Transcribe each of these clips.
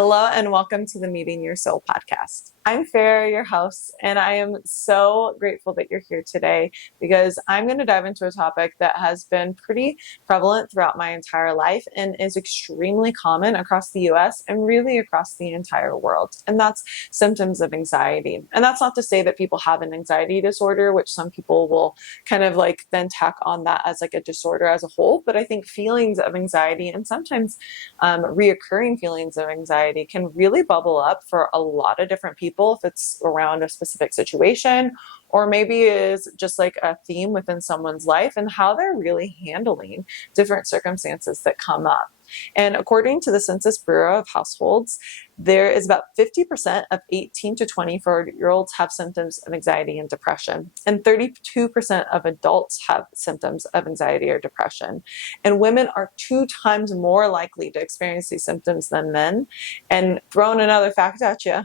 Hello and welcome to the Meeting Your Soul podcast. I'm Farah, your host, and I am so grateful that you're here today because I'm going to dive into a topic that has been pretty prevalent throughout my entire life and is extremely common across the US and really across the entire world. And that's symptoms of anxiety. And that's not to say that people have an anxiety disorder, which some people will kind of like then tack on that as like a disorder as a whole. But I think feelings of anxiety and sometimes reoccurring feelings of anxiety can really bubble up for a lot of different people if it's around a specific situation, or maybe is just like a theme within someone's life and how they're really handling different circumstances that come up. And according to the Census Bureau of Households, there is about 50% of 18 to 24-year-olds have symptoms of anxiety and depression, and 32% of adults have symptoms of anxiety or depression. And women are 2 times more likely to experience these symptoms than men. And throwing another fact at you,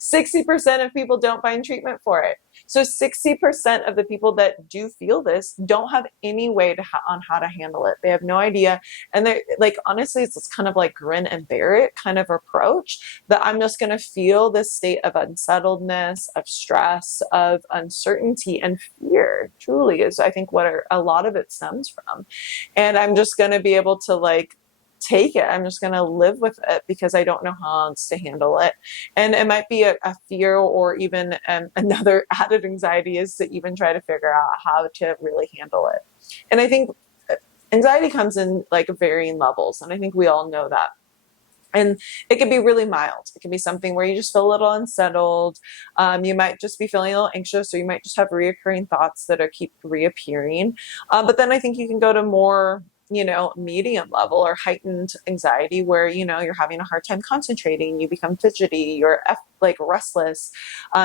60% of people don't find treatment for it. So 60% of the people that do feel this don't have any way on how to handle it. They have no idea. And they're like, honestly, it's this kind of like grin and bear it kind of approach that I'm just going to feel this state of unsettledness, of stress, of uncertainty and fear truly is, I think, what a lot of it stems from. And I'm just going to be able to like take it. I'm just going to live with it because I don't know how else to handle it. And it might be a fear or even another added anxiety is to even try to figure out how to really handle it. And I think anxiety comes in like varying levels. And I think we all know that. And it can be really mild. It can be something where you just feel a little unsettled. You might just be feeling a little anxious, or you might just have reoccurring thoughts that keep reappearing. But then I think you can go to more medium level or heightened anxiety where, you're having a hard time concentrating, you become fidgety, you're like restless,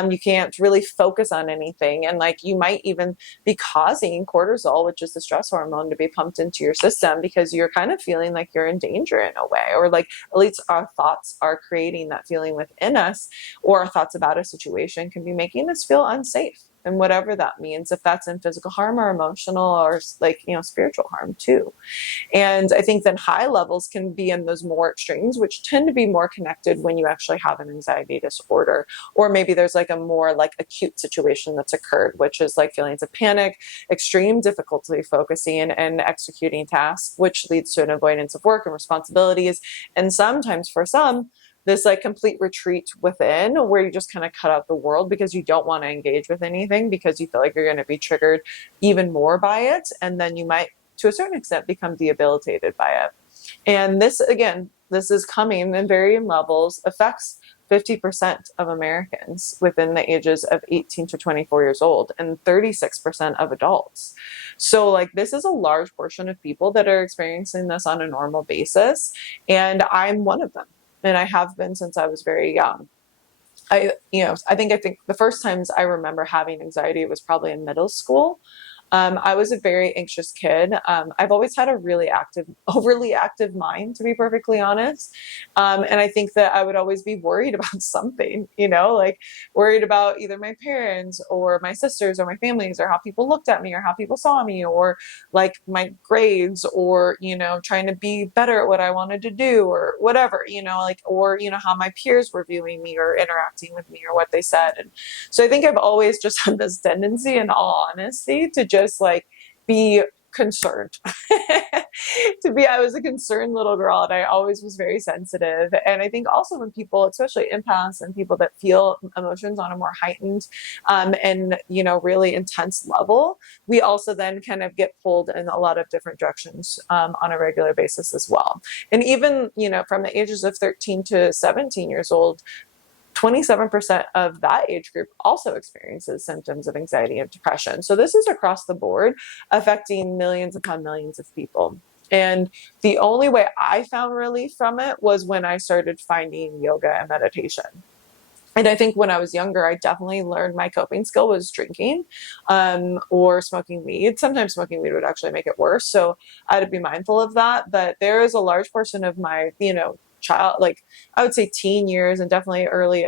you can't really focus on anything. And like, you might even be causing cortisol, which is the stress hormone, to be pumped into your system because you're kind of feeling like you're in danger in a way, or like at least our thoughts are creating that feeling within us, or our thoughts about a situation can be making us feel unsafe. And whatever that means, if that's in physical harm or emotional or like, spiritual harm too. And I think then high levels can be in those more extremes, which tend to be more connected when you actually have an anxiety disorder, or maybe there's like a more like acute situation that's occurred, which is like feelings of panic, extreme difficulty focusing and executing tasks, which leads to an avoidance of work and responsibilities. And sometimes for some, this like complete retreat within where you just kind of cut out the world because you don't want to engage with anything because you feel like you're going to be triggered even more by it. And then you might, to a certain extent, become debilitated by it. And this, again, this is coming in varying levels, affects 50% of Americans within the ages of 18 to 24 years old and 36% of adults. So like this is a large portion of people that are experiencing this on a normal basis. And I'm one of them. And I have been since I was very young. I think the first times I remember having anxiety was probably in middle school. I was a very anxious kid. I've always had a really overly active mind, to be perfectly honest. And I think that I would always be worried about something, like worried about either my parents or my sisters or my families or how people looked at me or how people saw me or like my grades or, trying to be better at what I wanted to do or whatever, or, how my peers were viewing me or interacting with me or what they said. And so I think I've always just had this tendency, in all honesty, to just like be concerned. I was a concerned little girl and I always was very sensitive. And I think also when people, especially empaths and people that feel emotions on a more heightened and, really intense level, we also then kind of get pulled in a lot of different directions on a regular basis as well. And even, from the ages of 13 to 17 years old, 27% of that age group also experiences symptoms of anxiety and depression. So this is across the board, affecting millions upon millions of people. And the only way I found relief from it was when I started finding yoga and meditation. And I think when I was younger, I definitely learned my coping skill was drinking or smoking weed. Sometimes smoking weed would actually make it worse. So I had to be mindful of that. But there is a large portion of my, like I would say teen years and definitely early,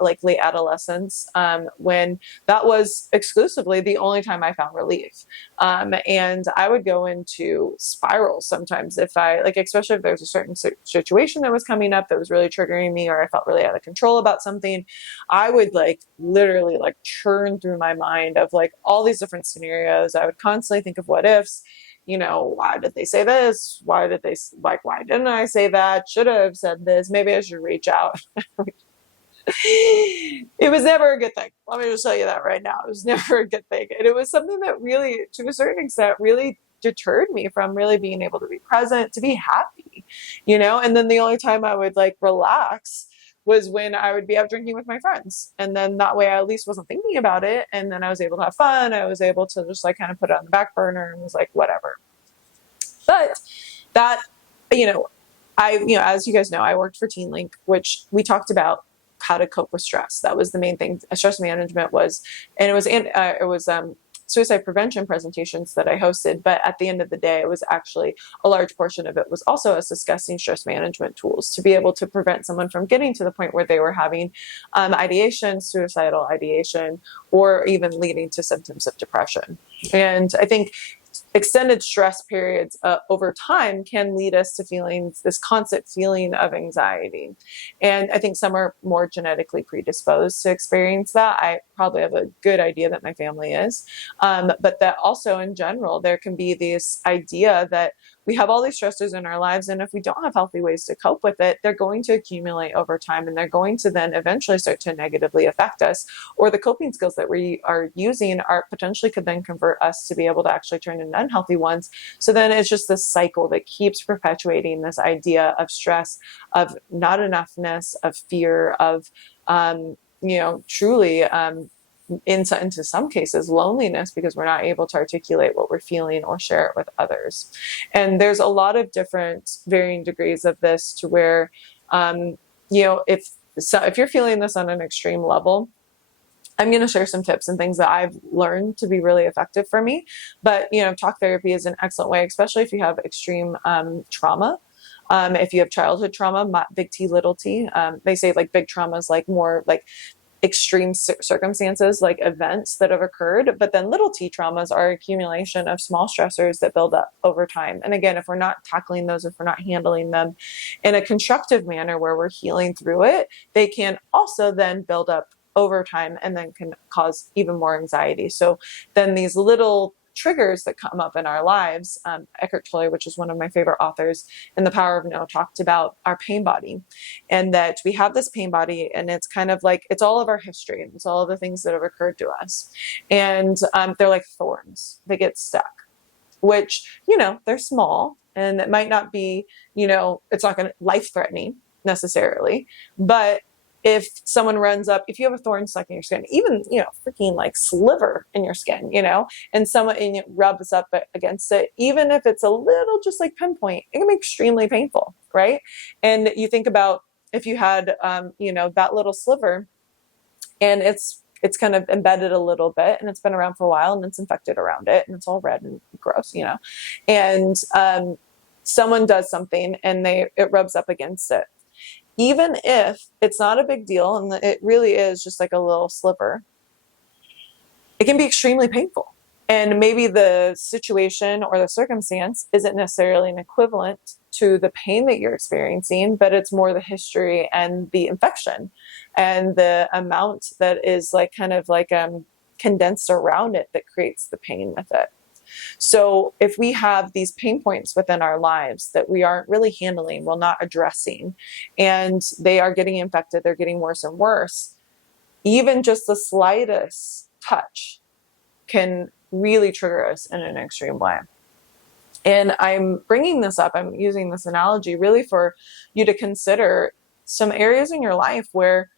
like late adolescence, when that was exclusively the only time I found relief. And I would go into spirals sometimes if I, like, especially if there's a certain situation that was coming up that was really triggering me, or I felt really out of control about something, I would like literally like churn through my mind of like all these different scenarios. I would constantly think of what ifs. Why did they say this? Why didn't I say that? Should have said this. Maybe I should reach out. It was never a good thing. Let me just tell you that right now. It was never a good thing. And it was something that really, to a certain extent, really deterred me from really being able to be present, to be happy, And then the only time I would like relax was when I would be out drinking with my friends. And then that way I at least wasn't thinking about it. And then I was able to have fun. I was able to just like kind of put it on the back burner and was like, whatever. But that, as you guys know, I worked for Teen Link, which we talked about how to cope with stress. That was the main thing. Stress management was, and it was suicide prevention presentations that I hosted. But at the end of the day, it was actually a large portion of it was also us discussing stress management tools to be able to prevent someone from getting to the point where they were having ideation, suicidal ideation, or even leading to symptoms of depression. And I think extended stress periods over time can lead us to this constant feeling of anxiety. And I think some are more genetically predisposed to experience that. I probably have a good idea that my family is. But that also in general, there can be this idea that we have all these stressors in our lives, and if we don't have healthy ways to cope with it, they're going to accumulate over time, and they're going to then eventually start to negatively affect us, or the coping skills that we are using are potentially could then convert us to be able to actually turn into unhealthy ones. So then it's just this cycle that keeps perpetuating this idea of stress, of not enoughness, of fear, of truly into some cases loneliness, because we're not able to articulate what we're feeling or share it with others. And there's a lot of different varying degrees of this, to where if you're feeling this on an extreme level, I'm going to share some tips and things that I've learned to be really effective for me. But talk therapy is an excellent way, especially if you have extreme trauma. If you have childhood trauma, big T, little t, they say like big trauma is like more like extreme circumstances, like events that have occurred, but then little t traumas are accumulation of small stressors that build up over time. And again, if we're not tackling those, if we're not handling them in a constructive manner where we're healing through it, they can also then build up over time and then can cause even more anxiety. So then these little triggers that come up in our lives, Eckhart Tolle, which is one of my favorite authors in The Power of No, talked about our pain body, and that we have this pain body, and it's kind of like, it's all of our history, and it's all of the things that have occurred to us. And they're like thorns. They get stuck, which, they're small, and it might not be, it's not going to life-threatening necessarily, but if someone runs up, if you have a thorn stuck in your skin, even, freaking like sliver in your skin, and someone rubs up against it, even if it's a little just like pinpoint, it can be extremely painful, right? And you think about if you had, that little sliver, and it's kind of embedded a little bit, and it's been around for a while, and it's infected around it, and it's all red and gross, and someone does something and it rubs up against it. Even if it's not a big deal and it really is just like a little sliver, it can be extremely painful. And maybe the situation or the circumstance isn't necessarily an equivalent to the pain that you're experiencing, but it's more the history and the infection and the amount that is like kind of like condensed around it that creates the pain with it. So if we have these pain points within our lives that we aren't really handling, well, not addressing, and they are getting infected, they're getting worse and worse, even just the slightest touch can really trigger us in an extreme way. And I'm bringing this up, I'm using this analogy really for you to consider some areas in your life where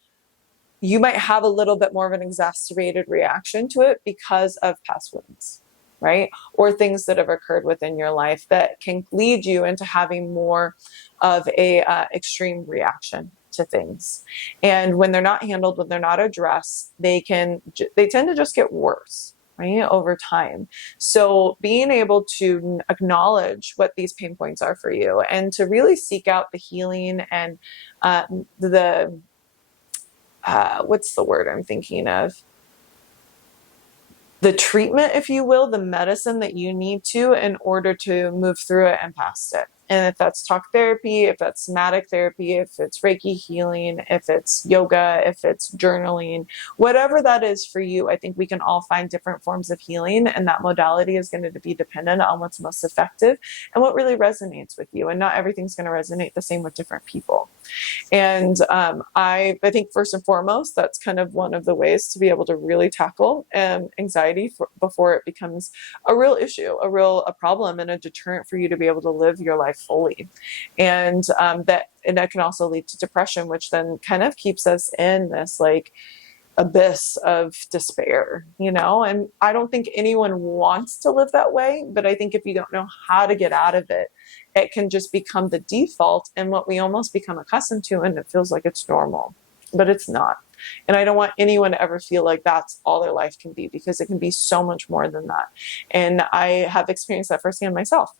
you might have a little bit more of an exacerbated reaction to it because of past wounds, right? Or things that have occurred within your life that can lead you into having more of a extreme reaction to things. And when they're not handled, when they're not addressed, they tend to just get worse, right, over time. So being able to acknowledge what these pain points are for you and to really seek out the healing and what's the word I'm thinking of? The treatment, if you will, the medicine that you need to in order to move through it and past it. And if that's talk therapy, if that's somatic therapy, if it's Reiki healing, if it's yoga, if it's journaling, whatever that is for you, I think we can all find different forms of healing. And that modality is going to be dependent on what's most effective and what really resonates with you. And not everything's going to resonate the same with different people. And I think first and foremost, that's kind of one of the ways to be able to really tackle anxiety before it becomes a real issue, a problem, and a deterrent for you to be able to live your life fully. And that can also lead to depression, which then kind of keeps us in this like abyss of despair, and I don't think anyone wants to live that way, but I think if you don't know how to get out of it, it can just become the default and what we almost become accustomed to, and it feels like it's normal, but it's not. And I don't want anyone to ever feel like that's all their life can be, because it can be so much more than that. And I have experienced that firsthand myself.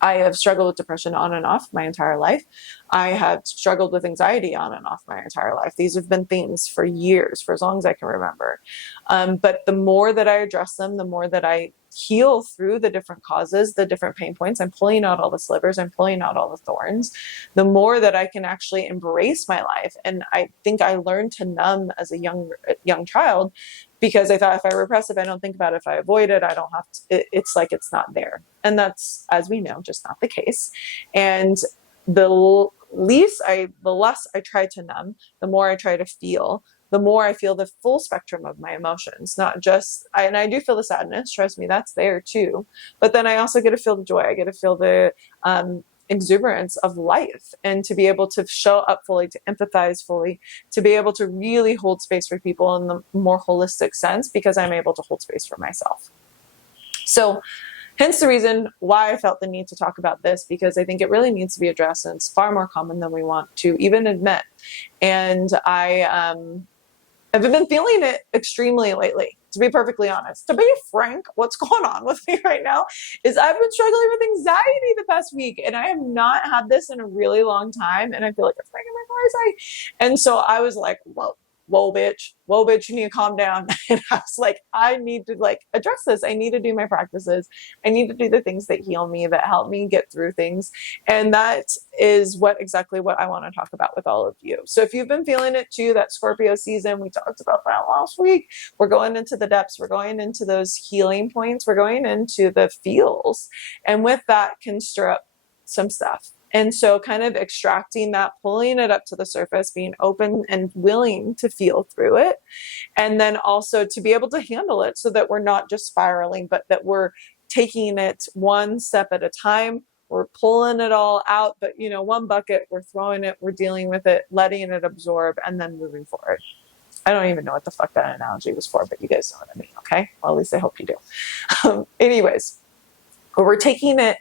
I have struggled with depression on and off my entire life. I have struggled with anxiety on and off my entire life. These have been themes for years, for as long as I can remember. But the more that I address them, the more that I heal through the different causes, the different pain points, I'm pulling out all the slivers, I'm pulling out all the thorns, the more that I can actually embrace my life. And I think I learned to numb as a young child, because I thought if I repress it, I don't think about it, if I avoid it, I don't have to, it's like it's not there. And that's, as we know, just not the case. And the less I try to numb, the more I try to feel, the more I feel the full spectrum of my emotions, not just, and I do feel the sadness, trust me, that's there too. But then I also get to feel the joy. I get to feel the exuberance of life, and to be able to show up fully, to empathize fully, to be able to really hold space for people in the more holistic sense, because I'm able to hold space for myself. So hence the reason why I felt the need to talk about this, because I think it really needs to be addressed, and it's far more common than we want to even admit. And I've been feeling it extremely lately, to be perfectly honest. To be frank, what's going on with me right now is I've been struggling with anxiety the past week, and I have not had this in a really long time, and I feel like it's breaking my heart. And so I was like, whoa, bitch, you need to calm down. And I was like, I need to address this. I need to do my practices. I need to do the things that heal me, that help me get through things. And that is exactly what I want to talk about with all of you. So if you've been feeling it too, that Scorpio season, we talked about that last week. We're going into the depths. We're going into those healing points. We're going into the feels. And with that can stir up some stuff. And so kind of extracting that, pulling it up to the surface, being open and willing to feel through it. And then also to be able to handle it, so that we're not just spiraling, but that we're taking it one step at a time. We're pulling it all out, but one bucket, we're throwing it, we're dealing with it, letting it absorb, and then moving forward. I don't even know what the fuck that analogy was for, but you guys know what I mean, okay? Well, at least I hope you do. Anyways, we're taking it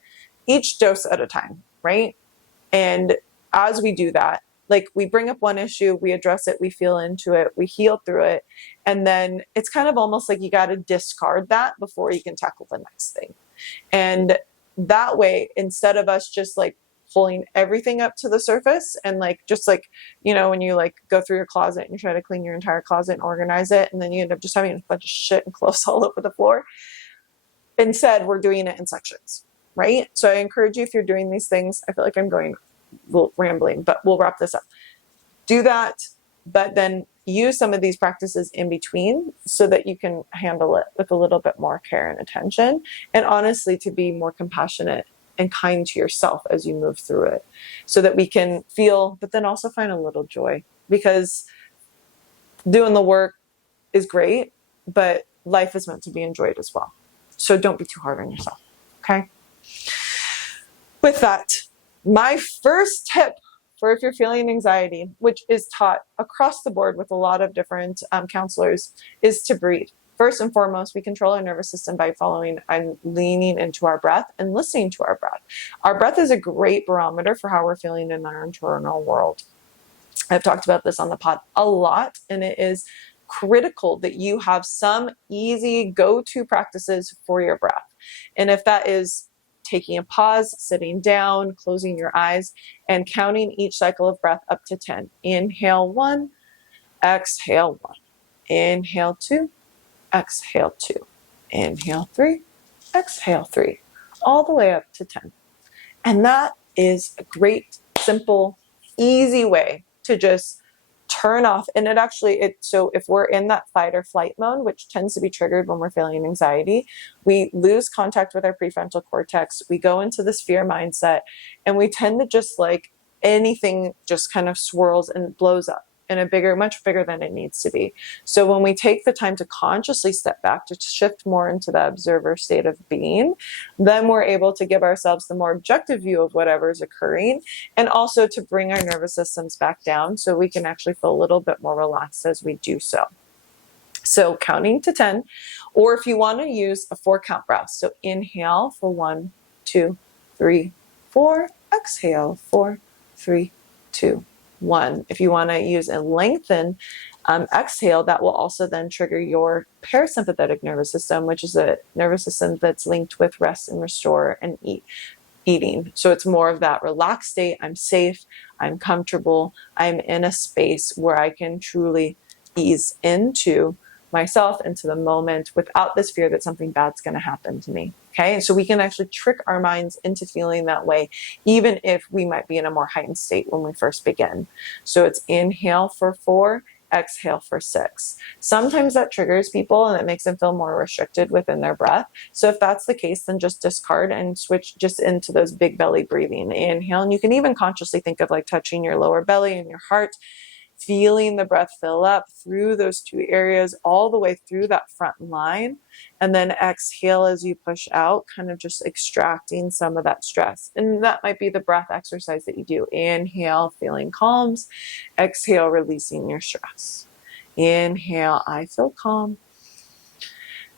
each dose at a time, right? And as we do that, we bring up one issue, we address it, we feel into it, we heal through it. And then it's kind of almost like you got to discard that before you can tackle the next thing. And that way, instead of us just pulling everything up to the surface and when you go through your closet and you try to clean your entire closet and organize it, and then you end up just having a bunch of shit and clothes all over the floor. Instead, we're doing it in sections. Right? So I encourage you, if you're doing these things, I feel like I'm going rambling, but we'll wrap this up. Do that, but then use some of these practices in between so that you can handle it with a little bit more care and attention, and honestly, to be more compassionate and kind to yourself as you move through it, so that we can feel, but then also find a little joy, because doing the work is great, but life is meant to be enjoyed as well. So don't be too hard on yourself. Okay? With that, my first tip for if you're feeling anxiety, which is taught across the board with a lot of different counselors, is to breathe. First and foremost, we control our nervous system by following and leaning into our breath and listening to our breath. Our breath is a great barometer for how we're feeling in our internal world. I've talked about this on the pod a lot, and it is critical that you have some easy go-to practices for your breath. And if that is taking a pause, sitting down, closing your eyes, and counting each cycle of breath up to 10. Inhale 1, exhale 1. Inhale 2, exhale 2. Inhale 3, exhale 3. All the way up to 10. And that is a great, simple, easy way to just turn off. And so if we're in that fight or flight mode, which tends to be triggered when we're feeling anxiety, we lose contact with our prefrontal cortex. We go into this fear mindset, and we tend to just like anything just kind of swirls and blows up in much bigger than it needs to be. So when we take the time to consciously step back, to shift more into the observer state of being, then we're able to give ourselves the more objective view of whatever is occurring, and also to bring our nervous systems back down so we can actually feel a little bit more relaxed as we do so. So counting to 10, or if you want to use a 4-count breath. So inhale for 1, 2, 3, 4. Exhale 4, 3, 2, 1. If you want to use a lengthen exhale, that will also then trigger your parasympathetic nervous system, which is a nervous system that's linked with rest and restore and eating. So it's more of that relaxed state. I'm safe, I'm comfortable, I'm in a space where I can truly ease into myself, into the moment, without this fear that something bad's going to happen to me. Okay, so we can actually trick our minds into feeling that way, even if we might be in a more heightened state when we first begin. So it's inhale for 4, exhale for 6. Sometimes that triggers people and it makes them feel more restricted within their breath. So if that's the case, then just discard and switch just into those big belly breathing. Inhale, and you can even consciously think of like touching your lower belly and your heart, feeling the breath fill up through those two areas all the way through that front line. And then exhale as you push out, kind of just extracting some of that stress. And that might be the breath exercise that you do. Inhale, feeling calms. Exhale, releasing your stress. Inhale, I feel calm.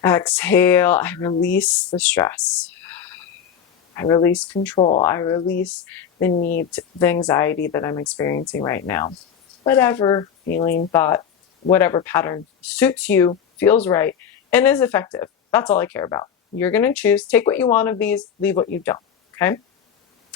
Exhale, I release the stress. I release control. I release the need, the anxiety that I'm experiencing right now. Whatever feeling, thought, whatever pattern suits you, feels right, and is effective. That's all I care about. You're going to choose, take what you want of these, leave what you don't. Okay.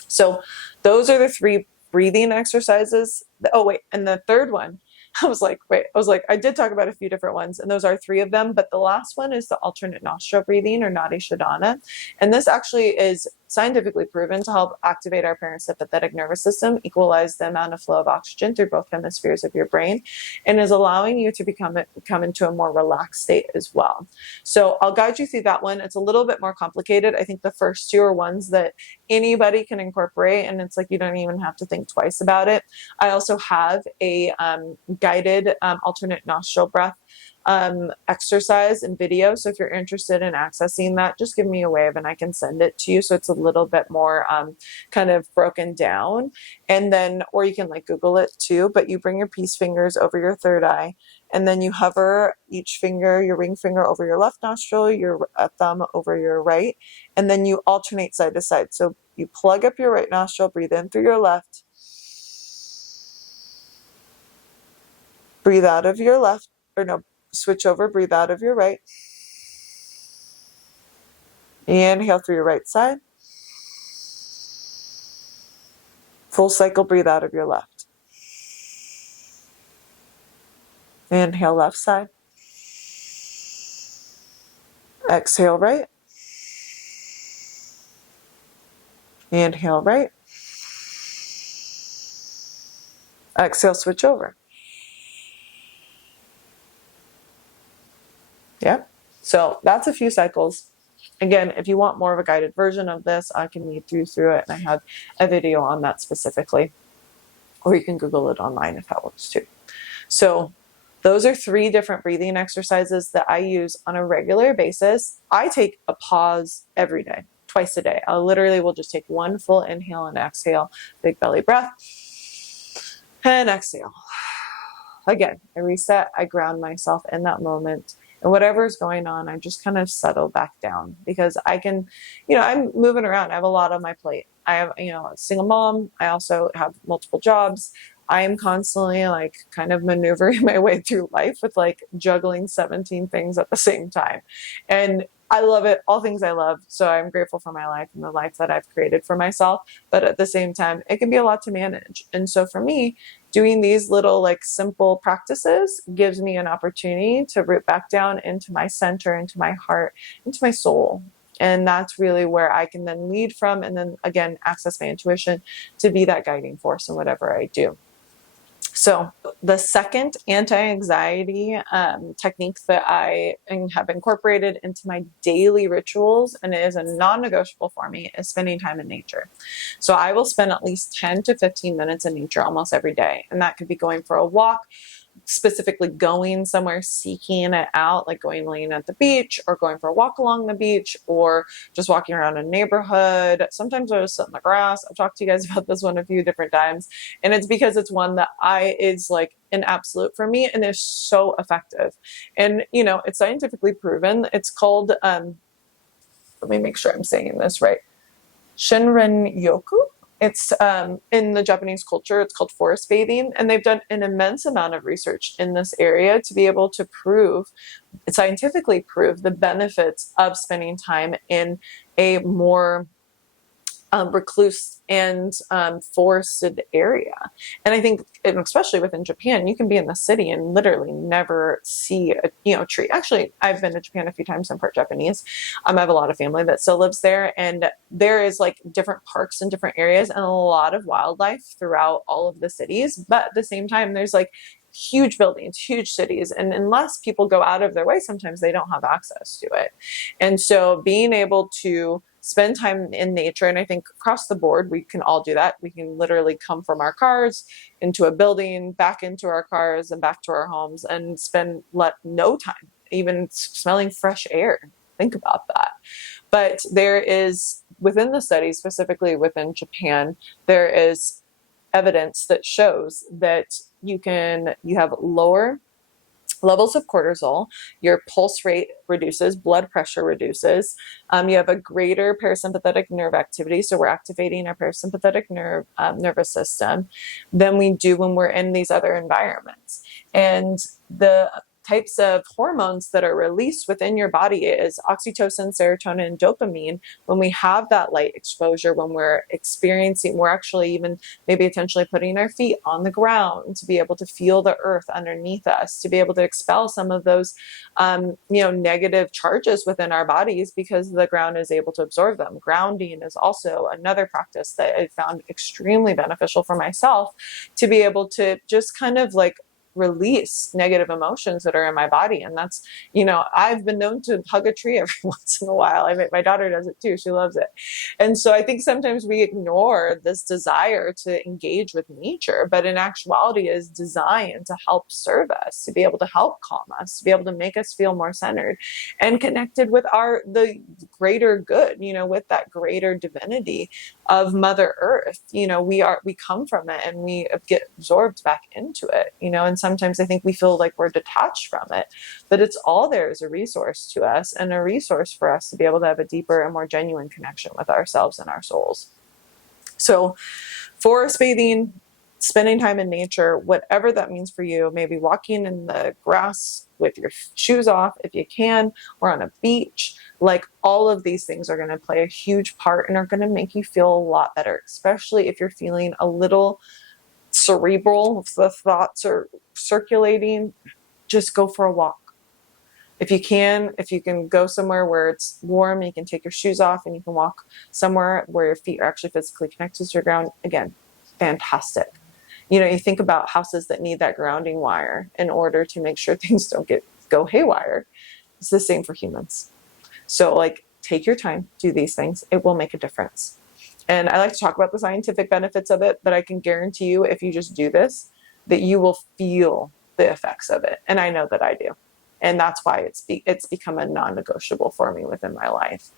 So those are the 3 breathing exercises. Oh, wait. And the third one, I did talk about a few different ones, and those are 3 of them, but the last one is the alternate nostril breathing, or Nadi Shodhana. And this actually is scientifically proven to help activate our parasympathetic nervous system, equalize the amount of flow of oxygen through both hemispheres of your brain, and is allowing you to come into a more relaxed state as well. So I'll guide you through that one. It's a little bit more complicated. I think the first 2 are ones that anybody can incorporate, and it's like you don't even have to think twice about it. I also have a guided alternate nostril breath exercise and video. So if you're interested in accessing that, just give me a wave and I can send it to you. So it's a little bit more kind of broken down. And then, or you can like Google it too, but you bring your peace fingers over your third eye, and then you hover each finger, your ring finger over your left nostril, your thumb over your right, and then you alternate side to side. So you plug up your right nostril, breathe in through your left, breathe out of your left, or no, switch over, breathe out of your right. Inhale through your right side. Full cycle, breathe out of your left. Inhale, left side. Exhale, right. Inhale, right. Exhale, switch over. Yep. So that's a few cycles. Again, if you want more of a guided version of this, I can lead you through it, and I have a video on that specifically, or you can Google it online if that works too. So those are 3 different breathing exercises that I use on a regular basis. I take a pause every day, twice a day. I literally will just take 1 full inhale and exhale, big belly breath, and exhale. Again, I reset, I ground myself in that moment. And whatever's going on, I just kind of settle back down, because I can, I'm moving around. I have a lot on my plate. I have, a single mom. I also have multiple jobs. I am constantly like kind of maneuvering my way through life with like juggling 17 things at the same time. And I love it, all things I love. So I'm grateful for my life and the life that I've created for myself. But at the same time, it can be a lot to manage. And so for me, doing these little like simple practices gives me an opportunity to root back down into my center, into my heart, into my soul. And that's really where I can then lead from, and then again, access my intuition to be that guiding force in whatever I do. So the second anti-anxiety technique that I have incorporated into my daily rituals, and it is a non-negotiable for me, is spending time in nature. So I will spend at least 10 to 15 minutes in nature almost every day. And that could be going for a walk, specifically going somewhere, seeking it out, like going laying at the beach or going for a walk along the beach or just walking around a neighborhood. Sometimes I just sit in the grass. I've talked to you guys about this one a few different times, and it's because it's one that is like an absolute for me and is so effective. And you know, it's scientifically proven. It's called let me make sure I'm saying this right, Shinrin Yoku. It's in the Japanese culture, it's called forest bathing, and they've done an immense amount of research in this area to be able to scientifically prove the benefits of spending time in a more recluse and forested area. And I think, and especially within Japan, you can be in the city and literally never see a tree. Actually, I've been to Japan a few times. I'm part Japanese. I have a lot of family that still lives there, and there is like different parks in different areas and a lot of wildlife throughout all of the cities. But at the same time, there's like huge buildings, huge cities. And unless people go out of their way, sometimes they don't have access to it. And so being able to spend time in nature, and I think across the board, we can all do that. We can literally come from our cars into a building, back into our cars and back to our homes and spend no time, even smelling fresh air. Think about that. But there is, within the study, specifically within Japan, there is evidence that shows that you have lower levels of cortisol, your pulse rate reduces, blood pressure reduces, you have a greater parasympathetic nerve activity, so we're activating our parasympathetic nervous system than we do when we're in these other environments. And the types of hormones that are released within your body is oxytocin, serotonin, and dopamine. When we have that light exposure, when we're actually even maybe potentially putting our feet on the ground to be able to feel the earth underneath us, to be able to expel some of those, negative charges within our bodies because the ground is able to absorb them. Grounding is also another practice that I found extremely beneficial for myself to be able to just kind of like release negative emotions that are in my body. And that's, I've been known to hug a tree every once in a while. My daughter does it too. She loves it. And so I think sometimes we ignore this desire to engage with nature, but in actuality is designed to help serve us, to be able to help calm us, to be able to make us feel more centered and connected with the greater good, with that greater divinity of Mother Earth. We come from it and we get absorbed back into it, and sometimes I think we feel like we're detached from it, but it's all there as a resource to us and a resource for us to be able to have a deeper and more genuine connection with ourselves and our souls. So forest bathing, spending time in nature, whatever that means for you, maybe walking in the grass with your shoes off if you can, or on a beach, like all of these things are going to play a huge part and are going to make you feel a lot better, especially if you're feeling a little cerebral, if the thoughts are circulating. Just go for a walk. If you can go somewhere where it's warm, you can take your shoes off and you can walk somewhere where your feet are actually physically connected to the ground. Again, fantastic. You think about houses that need that grounding wire in order to make sure things don't go haywire. It's the same for humans. So take your time, do these things. It will make a difference. And I like to talk about the scientific benefits of it, but I can guarantee you if you just do this, that you will feel the effects of it. And I know that I do. And that's why it's become a non-negotiable for me within my life.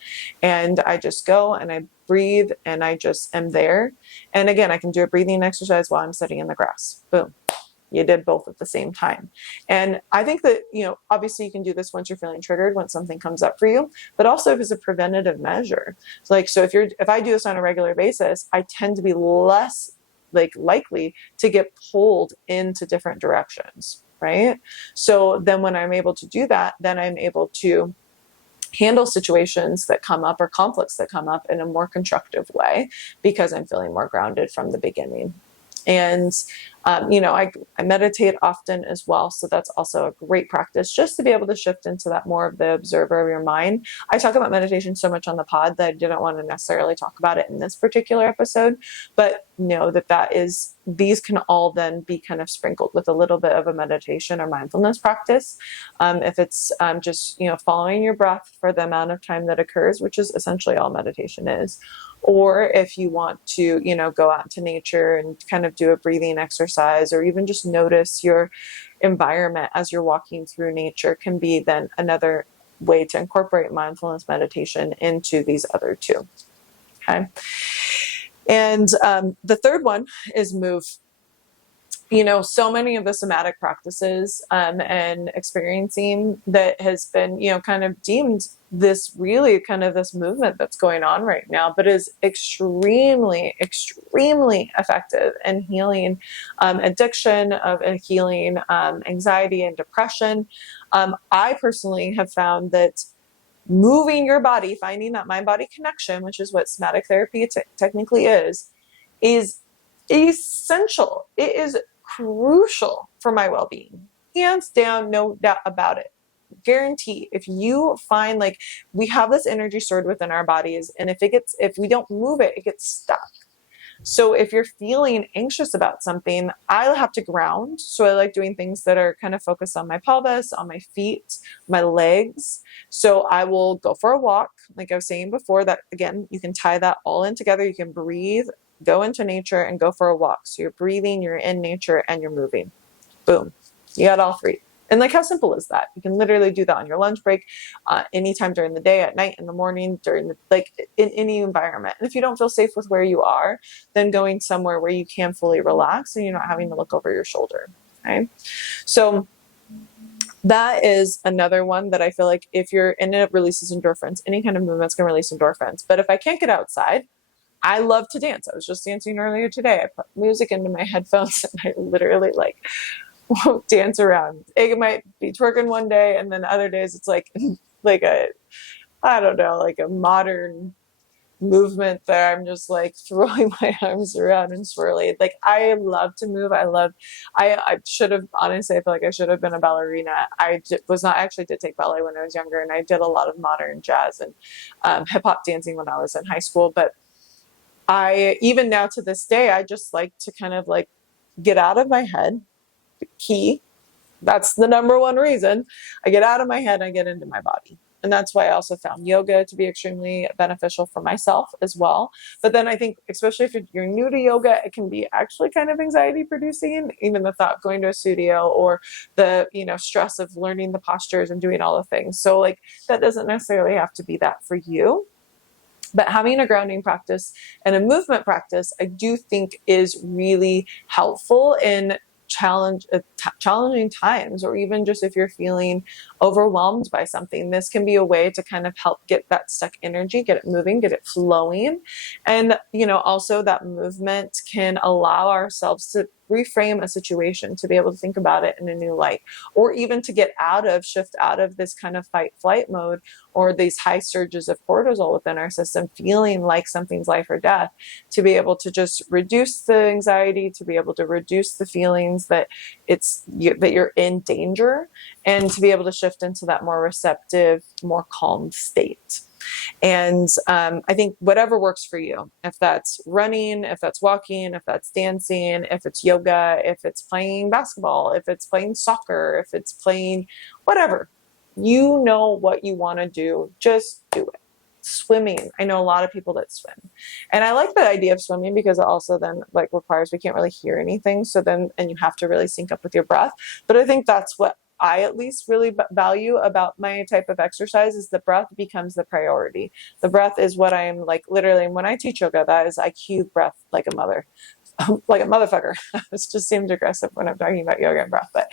And I just go and I breathe and I just am there. And again, I can do a breathing exercise while I'm sitting in the grass. Boom. You did both at the same time. And I think that, obviously you can do this once you're feeling triggered, when something comes up for you, but also if it's a preventative measure. So if I do this on a regular basis, I tend to be less like likely to get pulled into different directions, right? So then when I'm able to do that, then I'm able to handle situations that come up or conflicts that come up in a more constructive way because I'm feeling more grounded from the beginning. And, I meditate often as well. So that's also a great practice just to be able to shift into that more of the observer of your mind. I talk about meditation so much on the pod that I didn't want to necessarily talk about it in this particular episode, but know that these can all then be kind of sprinkled with a little bit of a meditation or mindfulness practice. If it's just, following your breath for the amount of time that occurs, which is essentially all meditation is. Or if you want to, go out into nature and kind of do a breathing exercise, or even just notice your environment as you're walking through nature, can be then another way to incorporate mindfulness meditation into these other two. Okay. And the third one is move. So many of the somatic practices and experiencing that has been, kind of deemed this really kind of this movement that's going on right now, but is extremely, extremely effective in healing addiction, of healing anxiety and depression. I personally have found that moving your body, finding that mind-body connection, which is what somatic therapy technically is essential. It is crucial for my well-being. Hands down, no doubt about it. Guarantee. If you find like we have this energy stored within our bodies, and if we don't move it, it gets stuck. So if you're feeling anxious about something, I have to ground. So I like doing things that are kind of focused on my pelvis, on my feet, my legs. So I will go for a walk. Like I was saying before, that again, you can tie that all in together. You can breathe, go into nature, and go for a walk. So you're breathing, you're in nature, and you're moving. Boom. You got all three. And like, how simple is that? You can literally do that on your lunch break, anytime during the day, at night, in the morning, in any environment. And if you don't feel safe with where you are, then going somewhere where you can fully relax and you're not having to look over your shoulder. Okay. So that is another one that I feel like if you're in it, releases endorphins. Any kind of movement's going to release endorphins. But if I can't get outside, I love to dance. I was just dancing earlier today. I put music into my headphones and I literally won't dance around. It might be twerking one day, and then other days it's like a modern movement that I'm just like throwing my arms around and swirling. Like, I love to move. I should have, honestly, I feel like I should have been a ballerina. Was not, actually did take ballet when I was younger, and I did a lot of modern jazz and hip hop dancing when I was in high school. But even now to this day, I just like to kind of like get out of my head. Key. That's the number one reason. I get out of my head, I get into my body. And that's why I also found yoga to be extremely beneficial for myself as well. But then I think, especially if you're new to yoga, it can be actually kind of anxiety producing, even the thought of going to a studio, or the, stress of learning the postures and doing all the things. So like, that doesn't necessarily have to be that for you. But having a grounding practice and a movement practice, I do think is really helpful in challenging times, or even just if you're feeling overwhelmed by something. This can be a way to kind of help get that stuck energy, get it moving, get it flowing. And, also that movement can allow ourselves to reframe a situation, to be able to think about it in a new light, or even to shift out of this kind of fight flight mode, or these high surges of cortisol within our system, feeling like something's life or death, to be able to just reduce the anxiety, to be able to reduce the feelings that that you're in danger, and to be able to shift into that more receptive, more calm state. And I think whatever works for you, if that's running, if that's walking, if that's dancing, if it's yoga, if it's playing basketball, if it's playing soccer, if it's playing whatever, what you want to do, just do it. Swimming. I know a lot of people that swim, and I like the idea of swimming because it also then requires, we can't really hear anything. So then, and you have to really sync up with your breath. But I think that's what I at least really value about my type of exercise, is the breath becomes the priority. The breath is what I am literally, when I teach yoga, that is, I cue breath like a mother. like a motherfucker. It just seems aggressive when I'm talking about yoga and breath, but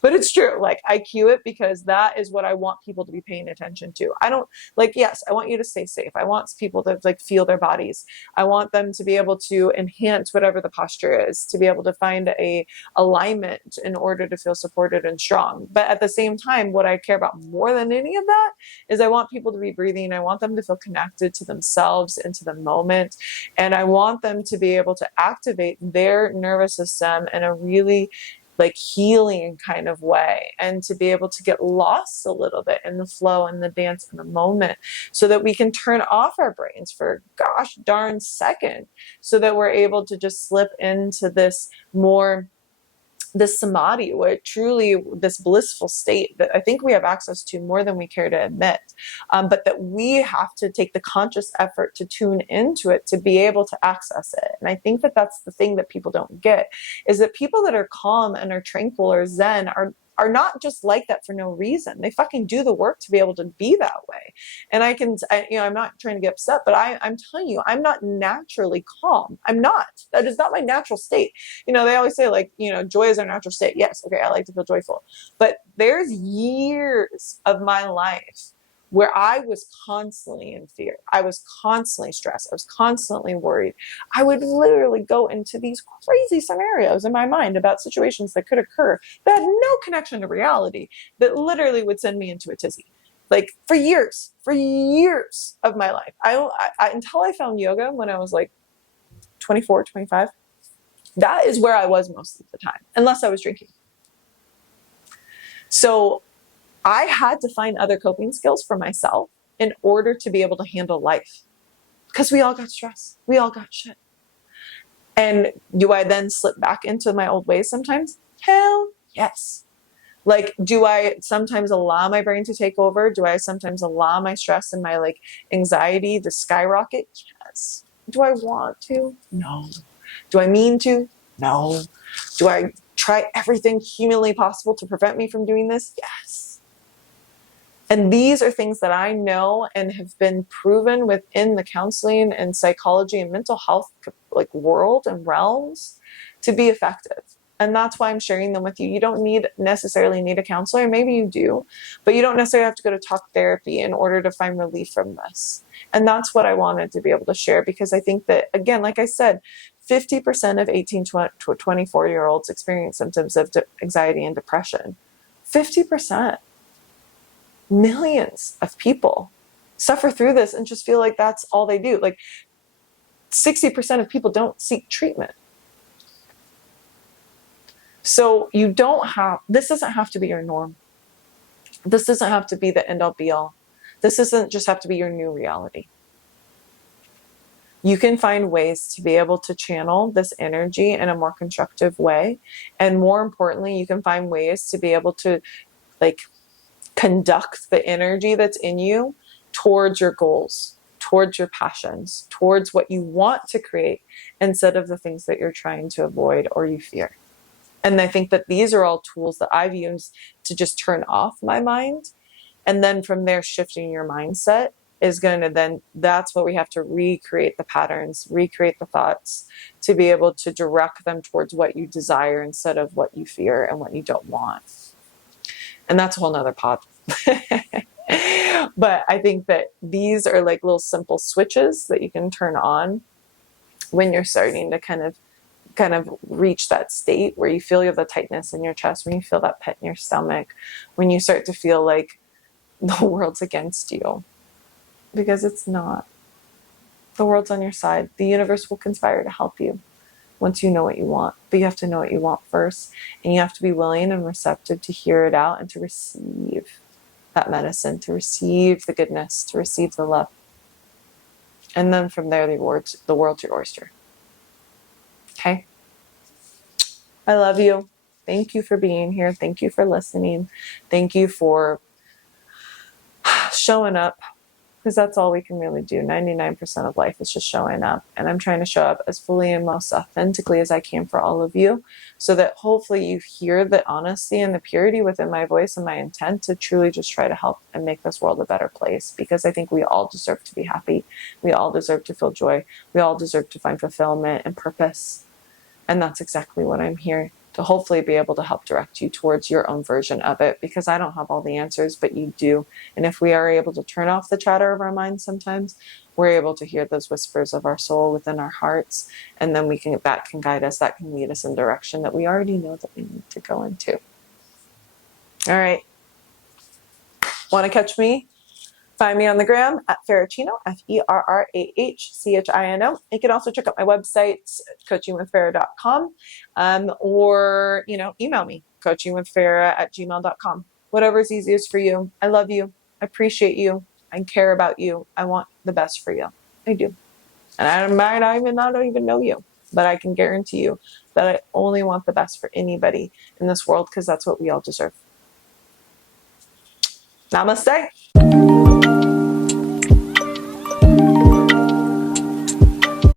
but it's true. Like I cue it because that is what I want people to be paying attention to. I don't like, yes, I want you to stay safe. I want people to like feel their bodies. I want them to be able to enhance whatever the posture is, to be able to find a alignment in order to feel supported and strong. But at the same time, what I care about more than any of that is I want people to be breathing. I want them to feel connected to themselves and to the moment. And I want them to be able to activate their nervous system in a really like healing kind of way, and to be able to get lost a little bit in the flow and the dance in the moment, so that we can turn off our brains for gosh darn second, so that we're able to just slip into this samadhi, where truly this blissful state that I think we have access to more than we care to admit, but that we have to take the conscious effort to tune into it to be able to access it. And I think that that's the thing that people don't get, is that people that are calm and are tranquil or zen are not just like that for no reason. They fucking do the work to be able to be that way. And I'm not trying to get upset, but I'm telling you, I'm not naturally calm. I'm not. That is not my natural state. They always say like, joy is our natural state. Yes. Okay. I like to feel joyful, but there's years of my life where I was constantly in fear. I was constantly stressed. I was constantly worried. I would literally go into these crazy scenarios in my mind about situations that could occur that had no connection to reality, that literally would send me into a tizzy. Like for years of my life. Until I found yoga when I was like 24, 25, that is where I was most of the time, unless I was drinking. So I had to find other coping skills for myself in order to be able to handle life, because we all got stress. We all got shit. And do I then slip back into my old ways sometimes? Hell yes. Like, do I sometimes allow my brain to take over? Do I sometimes allow my stress and my like anxiety to skyrocket? Yes. Do I want to? No. Do I mean to? No. Do I try everything humanly possible to prevent me from doing this? Yes. And these are things that I know and have been proven within the counseling and psychology and mental health like world and realms to be effective. And that's why I'm sharing them with you. You don't necessarily need a counselor. Maybe you do, but you don't necessarily have to go to talk therapy in order to find relief from this. And that's what I wanted to be able to share, because I think that, again, like I said, 50% of 18 to 24-year-olds experience symptoms of anxiety and depression. 50%. Millions of people suffer through this and just feel like that's all they do. Like 60% of people don't seek treatment. So this doesn't have to be your norm. This doesn't have to be the end all be all. This doesn't just have to be your new reality. You can find ways to be able to channel this energy in a more constructive way. And more importantly, you can find ways to be able to like conduct the energy that's in you towards your goals, towards your passions, towards what you want to create, instead of the things that you're trying to avoid or you fear. And I think that these are all tools that I've used to just turn off my mind. And then from there, shifting your mindset is going to then, that's what we have to recreate the patterns, recreate the thoughts, to be able to direct them towards what you desire instead of what you fear and what you don't want. And that's a whole nother pod. But I think that these are like little simple switches that you can turn on when you're starting to kind of reach that state where you feel the tightness in your chest, when you feel that pit in your stomach, when you start to feel like the world's against you. Because it's not. The world's on your side. The universe will conspire to help you once you know what you want. But you have to know what you want first. And you have to be willing and receptive to hear it out and to receive that medicine, to receive the goodness, to receive the love. And then from there, the world's your oyster. Okay? I love you. Thank you for being here. Thank you for listening. Thank you for showing up because that's all we can really do. 99% of life is just showing up. And I'm trying to show up as fully and most authentically as I can for all of you, so that hopefully you hear the honesty and the purity within my voice and my intent to truly just try to help and make this world a better place. Because I think we all deserve to be happy. We all deserve to feel joy. We all deserve to find fulfillment and purpose. And that's exactly what I'm here to hopefully be able to help direct you towards your own version of it, because I don't have all the answers, but you do. And if we are able to turn off the chatter of our minds sometimes, we're able to hear those whispers of our soul within our hearts, and then that can guide us, that can lead us in direction that we already know that we need to go into. All right. Want to catch me? Find me on the gram at Ferrachino, FERRAHCHINO. You can also check out my website, coachingwithfarrah.com, or email me, coachingwithfarrah@gmail.com. Whatever's easiest for you. I love you. I appreciate you. I care about you. I want the best for you. I do. And I might not even know you, but I can guarantee you that I only want the best for anybody in this world, because that's what we all deserve. Namaste.